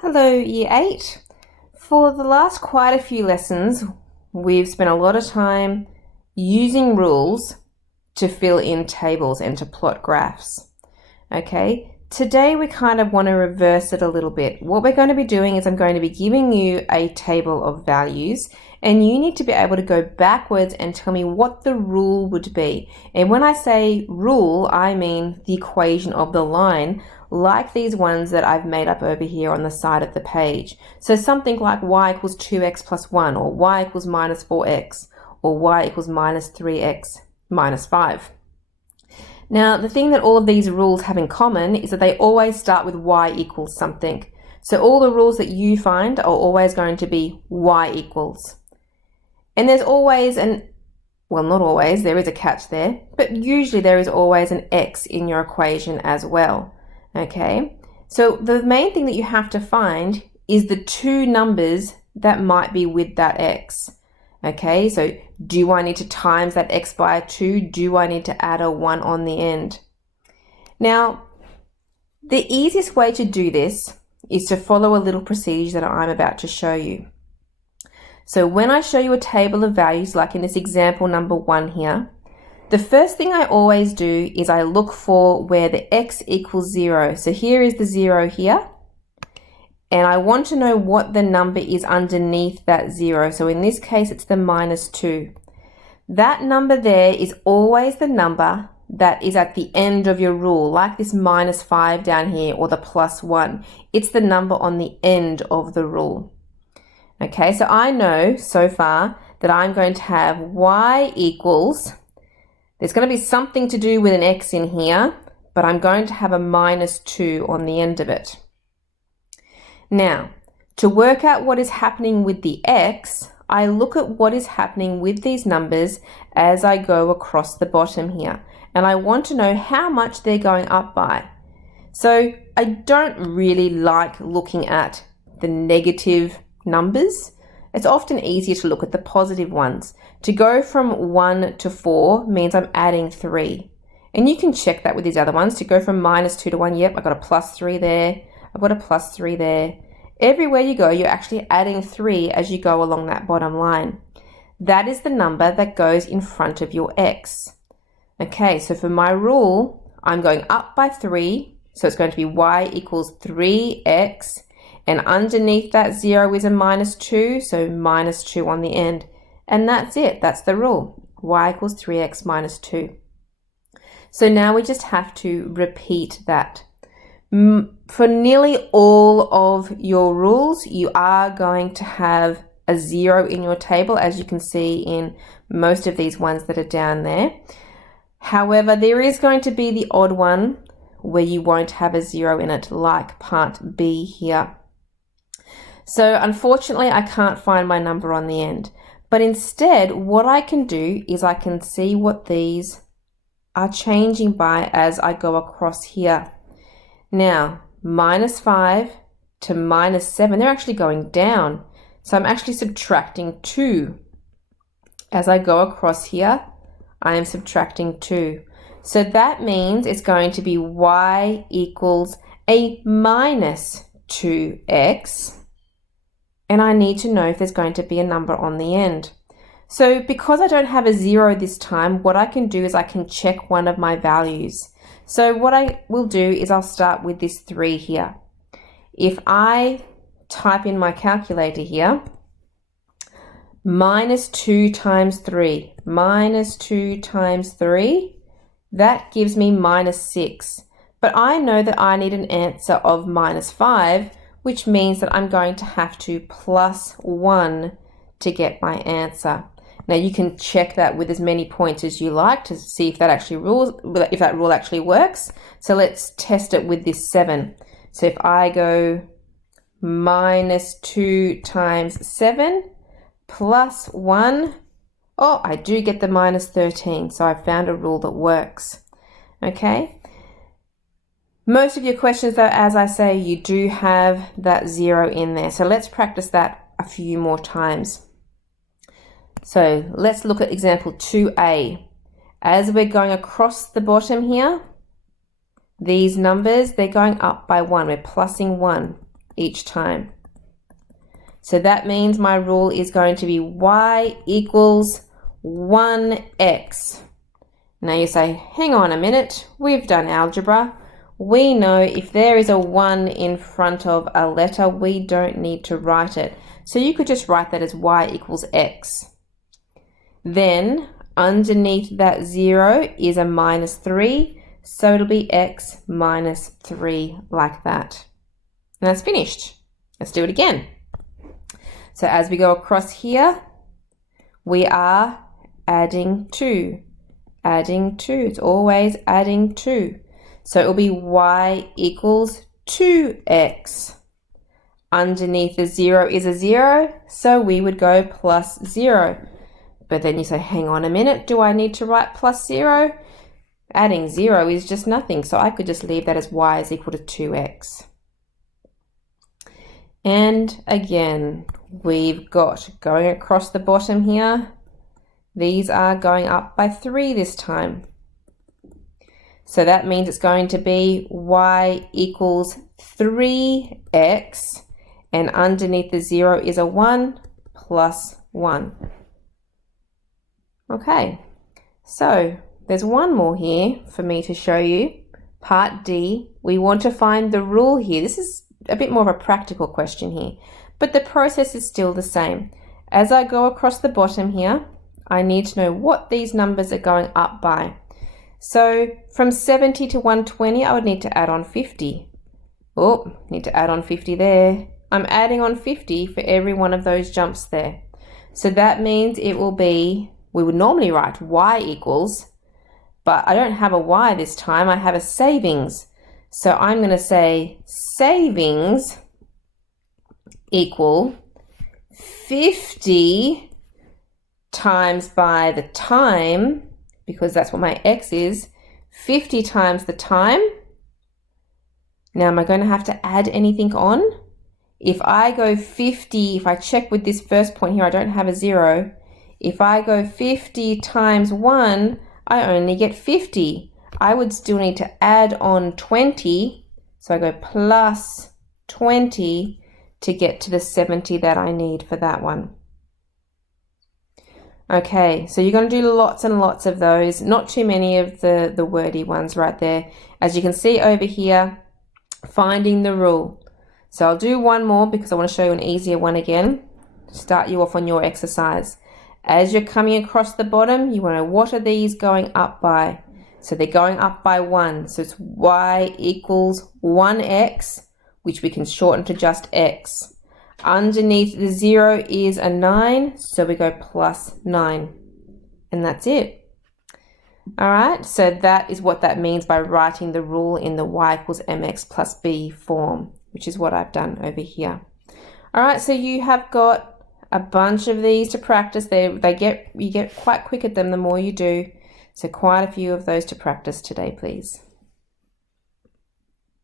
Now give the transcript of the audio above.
Hello, Year 8. For the last quite a few lessons, we've spent a lot of time using rules to fill in tables and to plot graphs. Okay, today we kind of want to reverse it a little bit. What we're going to be doing is I'm going to be giving you a table of values, and you need to be able to go backwards and tell me what the rule would be. And when I say rule, I mean the equation of the line, like these ones that I've made up over here on the side of the page. So something like y equals 2x plus 1, or y equals minus 4x, or y equals minus 3x minus 5. Now, the thing that all of these rules have in common is that they always start with y equals something. So all the rules that you find are always going to be y equals. And there's always well, not always, there is a catch there, but usually there is always an x in your equation as well. Okay, so the main thing that you have to find is the two numbers that might be with that x. Okay, so do I need to times that x by 2? Do I need to add a 1 on the end? Now, the easiest way to do this is to follow a little procedure that I'm about to show you. So when I show you a table of values, like in this example number 1 here, the first thing I always do is I look for where the x equals 0. So here is the 0 here. And I want to know what the number is underneath that 0. So in this case, it's the minus 2. That number there is always the number that is at the end of your rule, like this minus 5 down here or the plus 1. It's the number on the end of the rule. Okay, so I know so far that I'm going to have y equals, there's going to be something to do with an x in here, but I'm going to have a minus 2 on the end of it. Now, to work out what is happening with the x, I look at what is happening with these numbers as I go across the bottom here. And I want to know how much they're going up by. So I don't really like looking at the negative numbers. It's often easier to look at the positive ones. To go from 1 to 4 means I'm adding 3. And you can check that with these other ones. To go from minus 2 to 1, yep, I've got a plus 3 there. I've got a plus 3 there. Everywhere you go, you're actually adding 3 as you go along that bottom line. That is the number that goes in front of your x. Okay, so for my rule, I'm going up by 3. So it's going to be y equals 3x. And underneath that 0 is a minus 2, so minus 2 on the end. And that's it. That's the rule. Y equals 3x minus 2. So now we just have to repeat that. For nearly all of your rules, you are going to have a 0 in your table, as you can see in most of these ones that are down there. However, there is going to be the odd one where you won't have a 0 in it, like part B here. So unfortunately, I can't find my number on the end. But instead, what I can do is I can see what these are changing by as I go across here. Now, minus 5 to minus 7, they're actually going down. So I'm actually subtracting 2. As I go across here, I am subtracting 2. So that means it's going to be y equals a minus 2x. And I need to know if there's going to be a number on the end. So because I don't have a 0 this time, what I can do is I can check one of my values. So what I will do is I'll start with this 3 here. If I type in my calculator here, minus 2 times 3, minus 2 times 3, that gives me minus 6. But I know that I need an answer of minus 5, which means that I'm going to have to plus 1 to get my answer. Now you can check that with as many points as you like to see if that rule actually works. So let's test it with this 7. So if I go minus 2 times 7 plus 1, oh, I do get the minus 13. So I found a rule that works. Okay. Most of your questions though, as I say, you do have that 0 in there. So let's practice that a few more times. So let's look at example 2a. As we're going across the bottom here, these numbers, they're going up by 1. We're plussing 1. each time. So that means my rule is going to be y equals 1x. Now you say, hang on a minute, we've done algebra. We know if there is a 1 in front of a letter, we don't need to write it. So you could just write that as y equals x. Then underneath that 0 is a -3, so it'll be x minus 3 like that. And that's finished. Let's do it again. So as we go across here, we are adding 2. Adding 2. It's always adding 2. So it will be y equals 2x. Underneath the 0 is a 0, so we would go plus 0. But then you say, hang on a minute, do I need to write plus 0? Adding 0 is just nothing, so I could just leave that as y is equal to 2x. And again, we've got going across the bottom here, these are going up by 3 this time. So that means it's going to be y equals 3x, and underneath the 0 is a 1 plus 1. Okay, so there's one more here for me to show you. Part D, we want to find the rule here. This is a bit more of a practical question here, but the process is still the same. As I go across the bottom here, I need to know what these numbers are going up by. So from 70 to 120, I would need to add on 50. Oh, need to add on 50 there. I'm adding on 50 for every one of those jumps there. So that means it will be, we would normally write y equals, but I don't have a y this time, I have a savings. So I'm going to say savings equal 50 times by the time, because that's what my x is, 50 times the time. Now am I going to have to add anything on? If I go 50, if I check with this first point here, I don't have a 0. If I go 50 times 1, I only get 50. I would still need to add on 20, so I go plus 20 to get to the 70 that I need for that one. Okay, so you're going to do lots and lots of those, not too many of the wordy ones right there. As you can see over here, finding the rule. So I'll do one more because I want to show you an easier one again. Start you off on your exercise. As you're coming across the bottom, you want to know what are these going up by. So they're going up by 1. So it's y equals 1x, which we can shorten to just x. Underneath the 0 is a 9, so we go plus 9. And that's it. All right, so that is what that means by writing the rule in the y equals mx plus b form, which is what I've done over here. All right, so you have got a bunch of these to practice. You get quite quick at them the more you do. So quite a few of those to practice today, please.